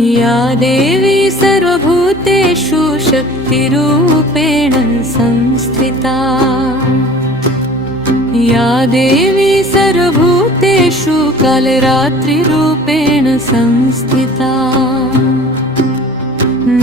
या देवी सर्वभूतेषु शक्तिरूपेण संस्थिता। या देवी सर्वभूतेषु कालरात्रिरूपेण संस्थिता।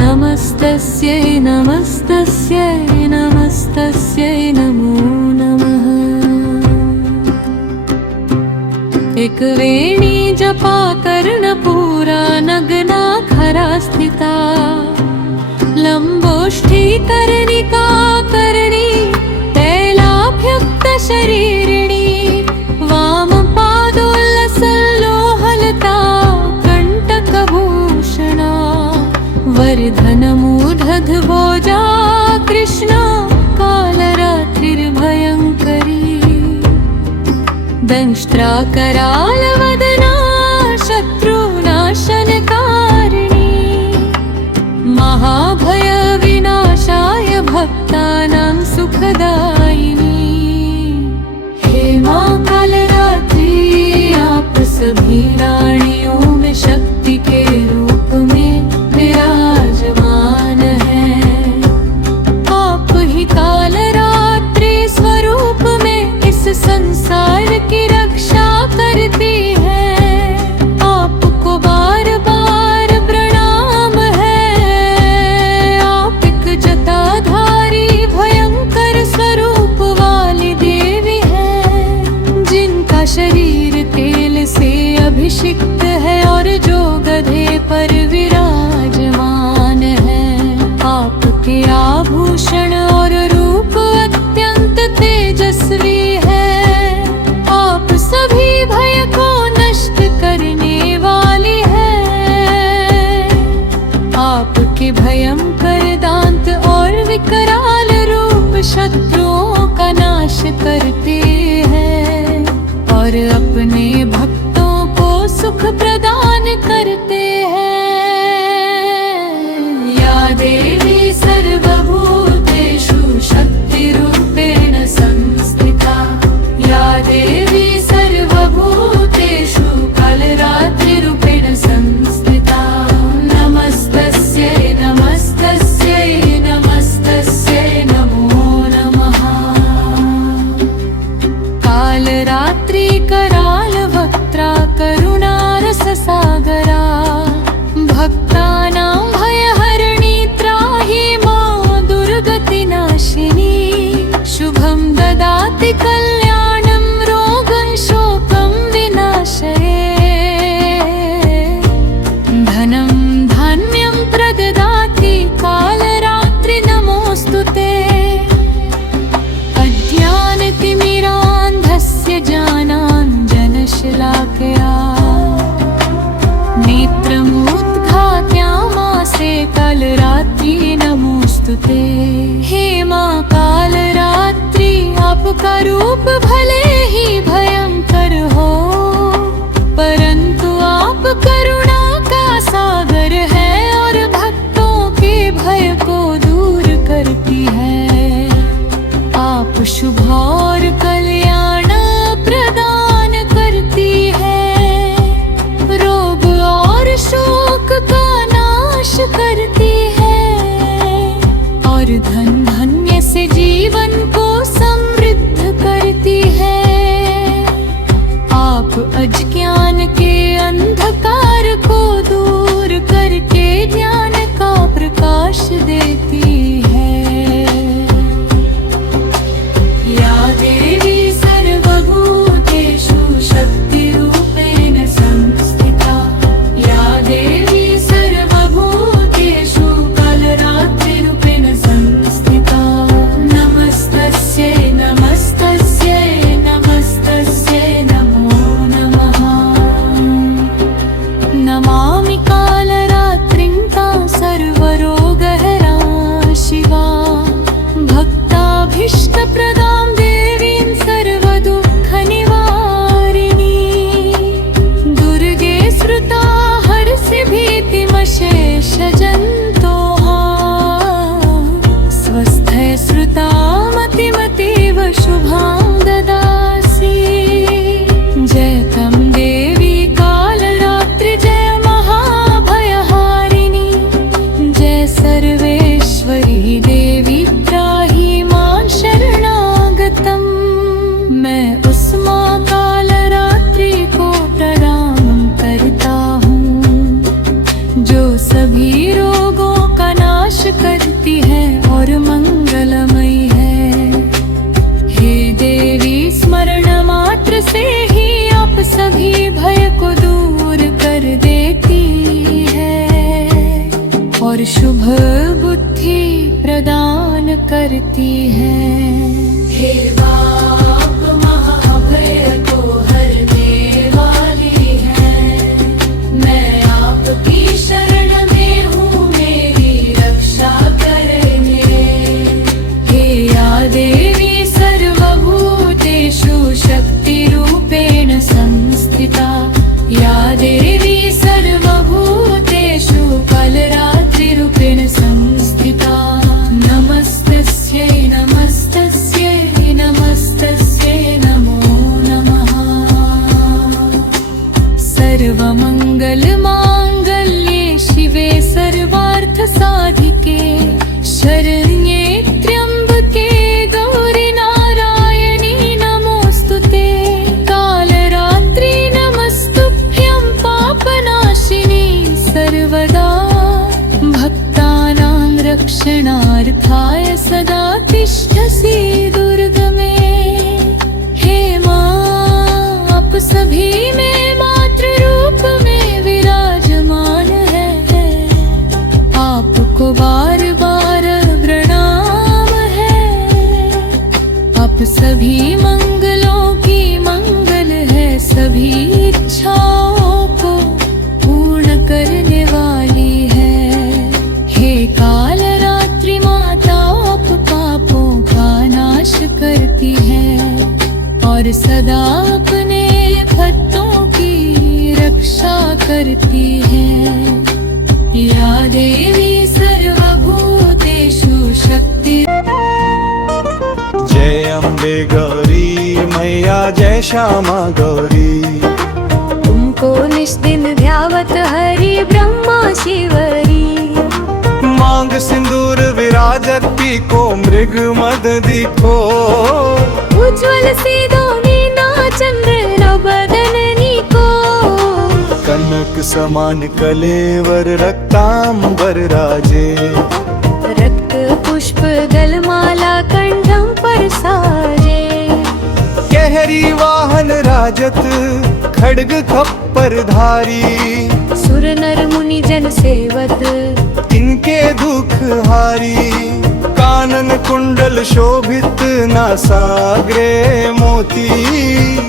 नमस्तस्यै नमस्तस्यै नमस्तस्यै नमो नमः। एक वेणी जपा कर्णपूरा नग्ना खरा स्थिता। लंबोष्ठी कर्णिका कर्णी तैलाभ्युक्त शरीरिणी। वामपादोल्लसल्लोहलता कंटकभूषणा। वर्धनमूर्धध्वजा कृष्णा कालरात्रिर्भयङ्करी। दंष्ट्राकरालवदना शत्रुनाशनकारिणी। महाभयविनाशाय भक्तानां सुखदायिनी। हे मां कालरात्रि आप सभी रानियों में शक्ति के रूप में विराजमान हैं। आप ही कालरात्रि स्वरूप में इस संसार की रक्षा करती है। आपको बार बार प्रणाम है। आप एक जटाधारी भयंकर स्वरूप वाली देवी है, जिनका शरीर तेल से अभिषिक्त है और जो गधे पर विराजमान है। आपके आभूषण और रूप अत्यंत तेजस्वी है। आप सभी भय को नष्ट करने वाली है। आपके भयंकर दांत और विकराल रूप शत्रुओं का नाश करते हैं और अपने भक्तों को सुख प्रदान करते हैं। या देवी सर्वभूतेषु शक्तिरूपेण संस्थिता। या देवी सर्वभूतेषु कालरात्रिरूपेण संस्थिता। नमस्तस्यै नमस्तस्यै नमस्तस्यै नमो नमः। कालरात्रि कराल वक्त्रा करुणारससागरा। भक्तानां भयहरिणी त्राहि मां दुर्गतिनाशिनी। शुभं ददाति कल्याणं रोगं शोकं विनाशये। धनं धान्यं प्रददाति कालरात्रि नमोऽस्तुते। अज्ञानतिमिरान्धस्य ज्ञानाञ्जनशलाकया। नेत्रमुद्घाट्यामासे कालरात्रि नमोऽस्तुते। हे मां कालरात्रि आपका रूप भले ही भयंकर हो, परंतु आप करुणा का सागर है और भक्तों के भय को दूर करती है। आप शुभ और कल्याण प्रदान करती है। रोग और शोक का नाश करती है और धन धन्य से जीवन को समृद्ध करती है। आप अज्ञान के अंधकार और शुभ बुद्धि प्रदान करती है। हे बाप महाभय को हरने वाली है, मैं आपकी शरण में हूँ, मेरी रक्षा करने। हे या देवी सर्वभूतेषु शक्तिरूपेण संस्थिता, या देवी सर्वभूतेषु कालरात्रिरूपेण संस्थिता। नमस्तस्यै नमस्तस्यै नमस्तस्यै नमो नमः। सर्वमङ्गलमाङ्गल्ये शिवे सर्वार्थसाधिके, शरण्ये त्र्यम्बके गौरि नारायणी नमोऽस्तुते। कालरात्रि नमस्तुभ्यं पापनाशिनी, सर्वदा भक्तानां रक्षणार्थाय सदा तिष्ठसि दुर्गमे। हे माँ, आप सभी में मातृ रूप में विराजमान है, आपको बार बार प्रणाम है। आप सभी मंगलों की मंगल है, सभी इच्छाओं को पूर्ण करने वाली है। हे कालरात्रि माता, आप पापों का नाश करती है और सदा अपने भक्तों की रक्षा करती है। या देवी सर्वभूतेषु शक्ति। जय अम्बे गौरी मैया, जय श्यामा गौरी। तुमको निष्दिन ध्यावत हरि ब्रह्मा शिवरी, मांग सिंदूर विराजती को मृग मद दिखो। उज्ज्वल सीधोनी ना चंद्र बदननी को, कनक समान कलेवर रक्तांबर राजे। रक्त पुष्प गलमाला कंठं पर साजे। कहरी वाहन राजत खड्ग खप्पर धारी, सुर नर मुनि जन सेवत, इनके दुख हारी। कानन कुंडल शोभित नासाग्रे मोती,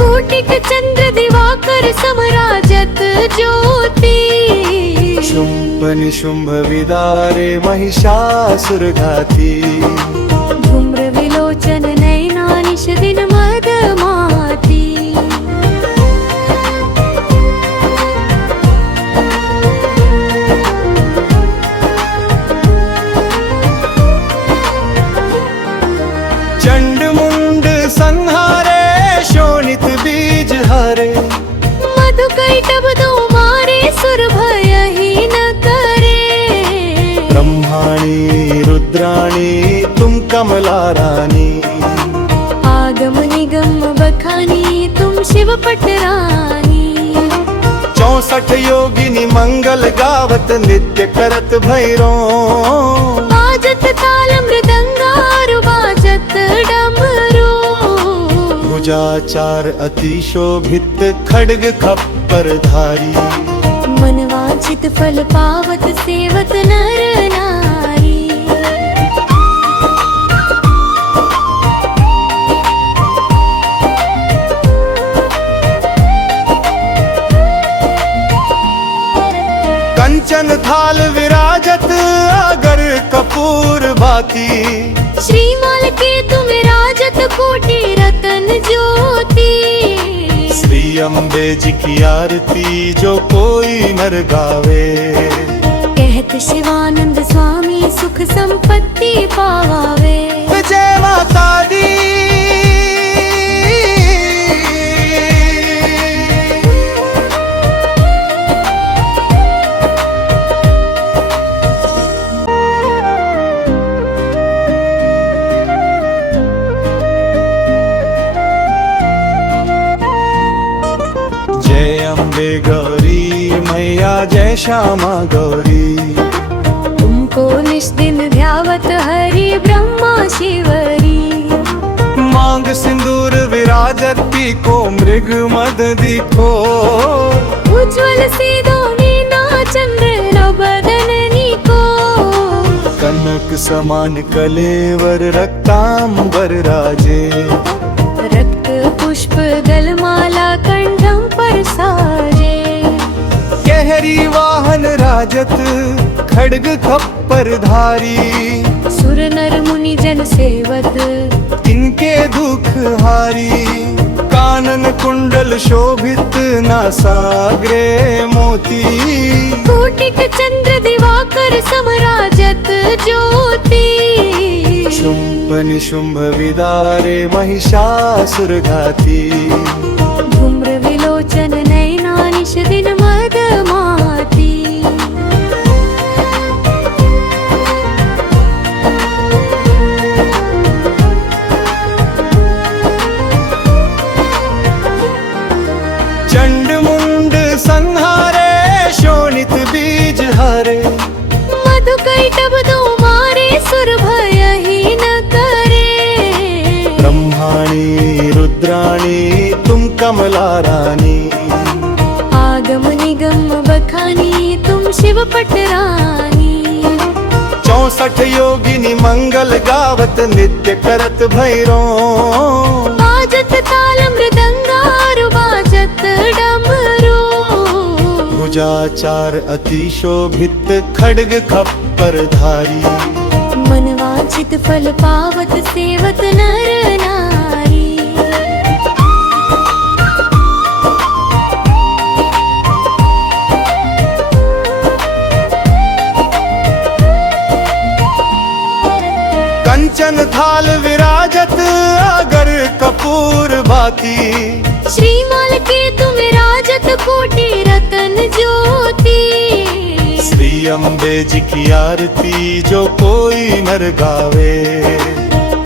कोटिक चंद्र दिवाकर समराजत ज्योति। शुंभ निशुंभ विदारे महिषासुर घाती, धूम्र विलोचन नयना निश दिन मदमाती। चंड मुंड संहारे, शोणित बीज हारे। मधु कैटभ दो मारे, सुर भय ही न करे। ब्रह्माणी रुद्राणी तुम कमला रानी, आगम निगम बखानी तुम शिव पटरानी। 64 योगिनी मंगल गावत, नित्य करत भैरो। बाजत ताल मृदंगार, बाजत डमरू। भुजाचार अति शोभित, खड्ग खप्पर धारी। मनवांछित फल पावत, सेवत नर नारी। कंचन थाल विराजत, अगर कपूर बाती। श्रीमाल के तुम राजत, कोटि रतन ज्योति। श्री अम्बे जी की आरती जो कोई नर गावे। कहत शिवानंद स्वामी, सुख संपत्ति पावे। जय माता दी। जय अम्बे गौरी मैया, जय श्यामा गौरी। तुमको निष्दिन ध्यावत हरि ब्रह्मा शिवरी, मांग सिंदूर विराजती को मृग मद दिखो। उज्ज्वल सीधोनी ना चंद्र बदननी को, समान कलेवर रक्तांबर राजे। रक्त पुष्प गलमाला कंठं पर साजे। केहरी वाहन राजत खड्ग खप्पर धारी। सुर नर मुनि जन सेवत इनके दुख हारी। कानन कुंडल शोभित नासाग्रे मोती। कोटिक चंद्र दिवाकर समराजत ज्योति। शुंभ निशुंभ विदारे महिषासुर घाती। धूम्र विलोचन नयना निश दिन मदमाती। चंड मुंड संहारे शोणित बीज हारे। मधु कैटभ दो मारे सुर भय ही न करे। ब्रह्माणी रुद्राणी तुम कमला रानी। आगम निगम बखानी तुम शिव पटरानी। 64 योगिनी मंगल गावत नित्य करत भैरो। बाजत ताल मृदंगारु बाजत डमरू। भुजाचार अति शोभित खड्ग खप्पर धारी। मनवांचित फल पावत सेवत नर नारी। कंचन थाल विराजत अगर कपूर बाती। श्रीमाल के तुम राजत कोटि रतन ज्योति। श्री अम्बे जी की आरती जो कोई नर गावे।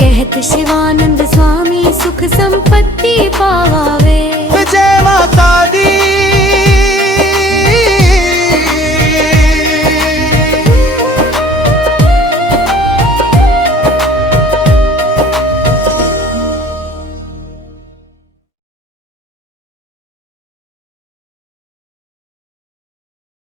कहत शिवानंद स्वामी सुख संपत्ति पावे। जय माता दी।